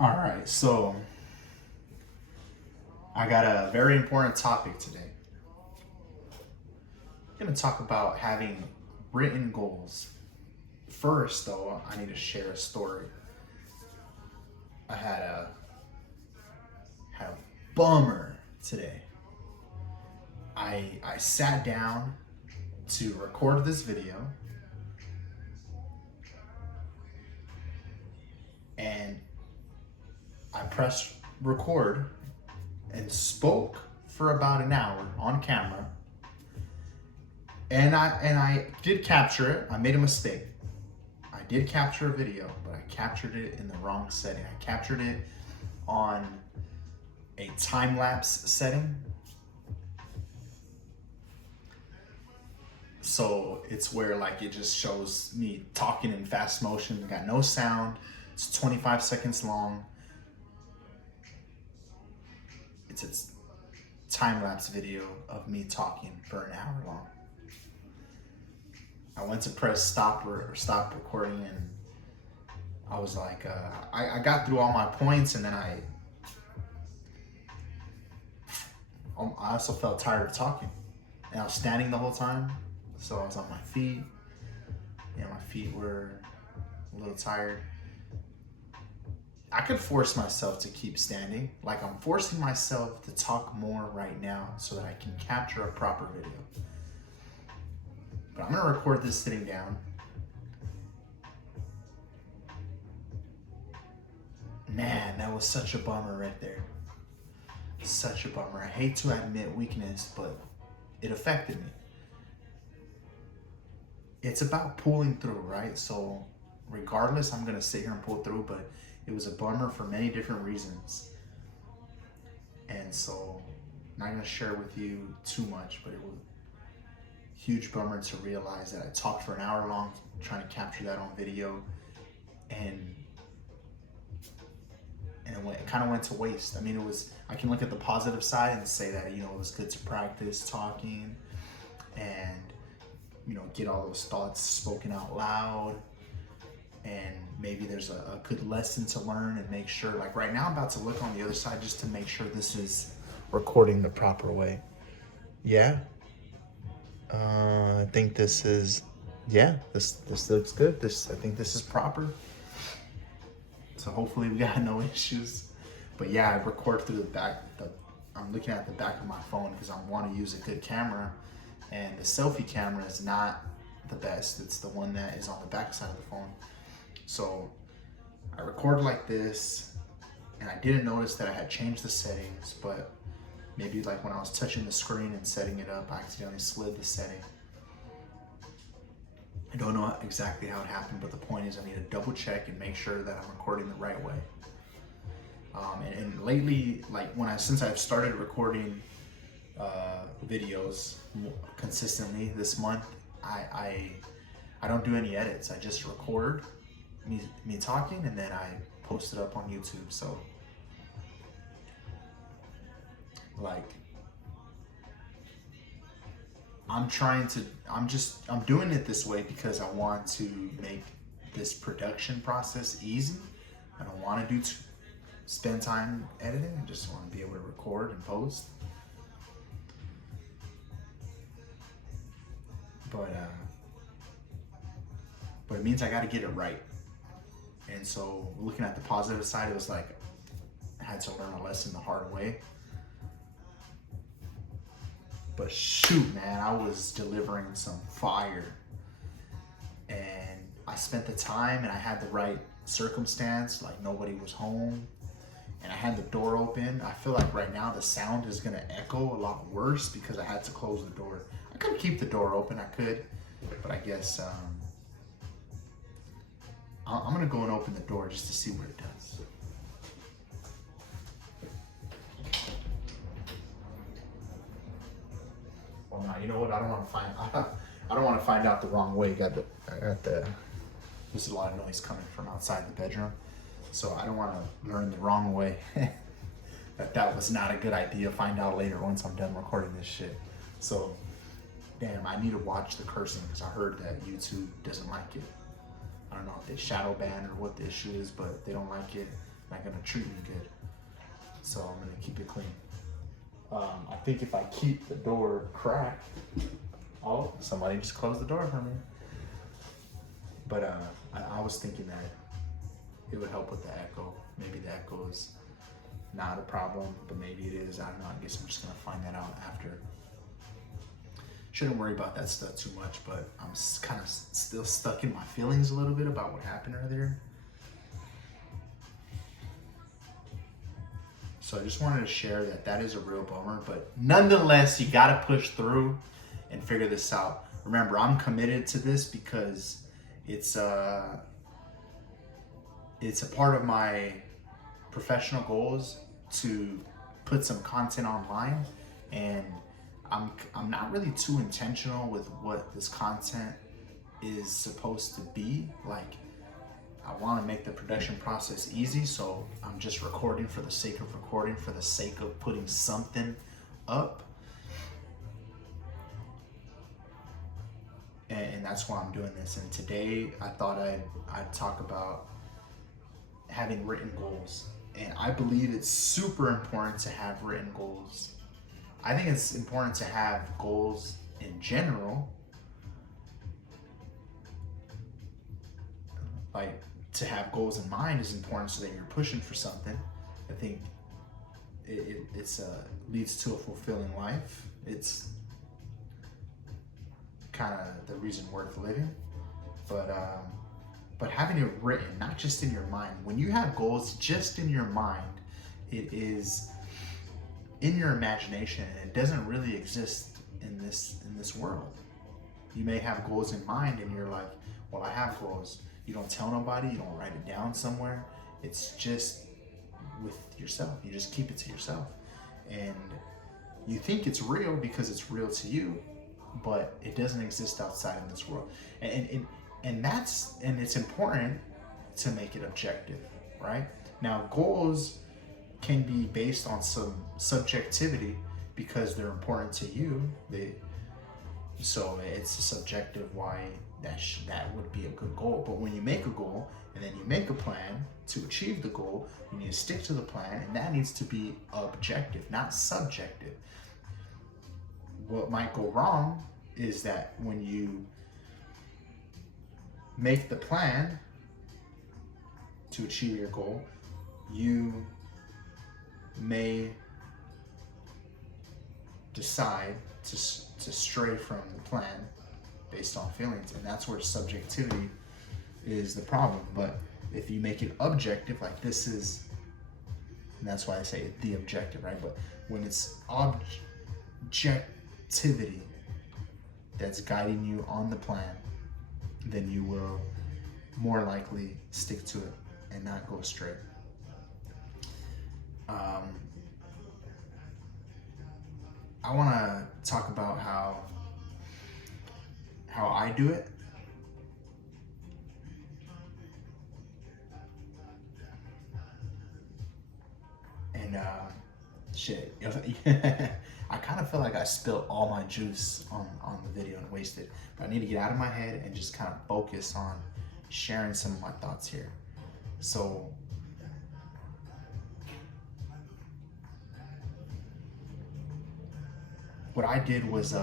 All right, so I got a very important topic today. I'm going to talk about having written goals. First, though, I need to share a story. I had a bummer today. I sat down to record this video, and I pressed record and spoke for about an hour on camera. And I did capture it. I made a mistake. I did capture a video, but I captured it in the wrong setting. I captured it on a time-lapse setting. So it's where like it just shows me talking in fast motion. Got no sound. It's 25 seconds long. It's a time-lapse video of me talking for an hour long. I went to press stop stop recording, and I was like, I got through all my points, and then I also felt tired of talking, and I was standing the whole time, so I was on my feet. My feet were a little tired. I could force myself to keep standing, like I'm forcing myself to talk more right now so that I can capture a proper video. But I'm gonna record this sitting down. Man, that was such a bummer right there. Such a bummer. I hate to admit weakness, but it affected me. It's about pulling through, right? So regardless, I'm gonna sit here and pull through, but it was a bummer for many different reasons. And so I'm not gonna share with you too much, but it was a huge bummer to realize that I talked for an hour long trying to capture that on video, and it kind of went to waste. I mean, I can look at the positive side and say that, it was good to practice talking and, get all those thoughts spoken out loud. And maybe there's a good lesson to learn and make sure, like right now I'm about to look on the other side just to make sure this is recording the proper way. Yeah. I think this is, this looks good. I think this is proper. So hopefully we got no issues. But yeah, I record through the back. I'm looking at the back of my phone because I want to use a good camera. And the selfie camera is not the best. It's the one that is on the back side of the phone. So I record like this, and I didn't notice that I had changed the settings, but maybe like when I was touching the screen and setting it up, I accidentally slid the setting. I don't know exactly how it happened, but the point is I need to double check and make sure that I'm recording the right way. And lately, like since I've started recording videos consistently this month, I don't do any edits. I just record me talking, and then I post it up on YouTube. So like I'm doing it this way because I want to make this production process easy. I don't want to spend time editing. I just want to be able to record and post. But it means I got to get it right. And so looking at the positive side, it was like I had to learn a lesson the hard way. But shoot, man, I was delivering some fire. And I spent the time, and I had the right circumstance, like nobody was home, and I had the door open. I feel like right now the sound is gonna echo a lot worse because I had to close the door. I could keep the door open, but I guess I'm gonna go and open the door just to see what it does. Well, now you know what? I don't want to find out the wrong way. There's a lot of noise coming from outside the bedroom, so I don't want to learn the wrong way. that was not a good idea. Find out later once I'm done recording this shit. So, damn, I need to watch the cursing because I heard that YouTube doesn't like it. I don't know if they shadow ban or what the issue is, but they don't like it. not gonna treat me good. So I'm gonna keep it clean. I think if I keep the door cracked, oh, somebody just closed the door for me. But I was thinking that it would help with the echo. Maybe the echo is not a problem, but maybe it is. I don't know. I guess I'm just gonna find that out after. Shouldn't worry about that stuff too much, but I'm kind of still stuck in my feelings a little bit about what happened earlier. So I just wanted to share that that is a real bummer, but nonetheless, you gotta push through and figure this out. Remember, I'm committed to this because it's a part of my professional goals to put some content online, and I'm not really too intentional with what this content is supposed to be. Like, I want to make the production process easy, so I'm just recording for the sake of recording, for the sake of putting something up. And that's why I'm doing this. And today I thought I'd talk about having written goals. And I believe it's super important to have written goals. I think it's important to have goals in general. Like, to have goals in mind is important so that you're pushing for something. I think it leads to a fulfilling life. It's kind of the reason worth living. But having it written, not just in your mind. When you have goals just in your mind, it is in your imagination, and it doesn't really exist in this world. You may have goals in mind, and you're like, well, I have goals. You don't tell nobody, you don't write it down somewhere. It's just with yourself. You just keep it to yourself. And you think it's real because it's real to you, but it doesn't exist outside of this world. And it's important to make it objective, right? Now, goals can be based on some subjectivity because they're important to you. So it's subjective why that would be a good goal. But when you make a goal and then you make a plan to achieve the goal, you need to stick to the plan, and that needs to be objective, not subjective. What might go wrong is that when you make the plan to achieve your goal, you may decide to stray from the plan based on feelings, and that's where subjectivity is the problem. But if you make it objective, like this is, and that's why I say the objective, right? But when it's objectivity that's guiding you on the plan, then you will more likely stick to it and not go astray. I want to talk about how I do it. And shit, I kind of feel like I spilled all my juice on the video and wasted. But I need to get out of my head and just kind of focus on sharing some of my thoughts here. So what I did was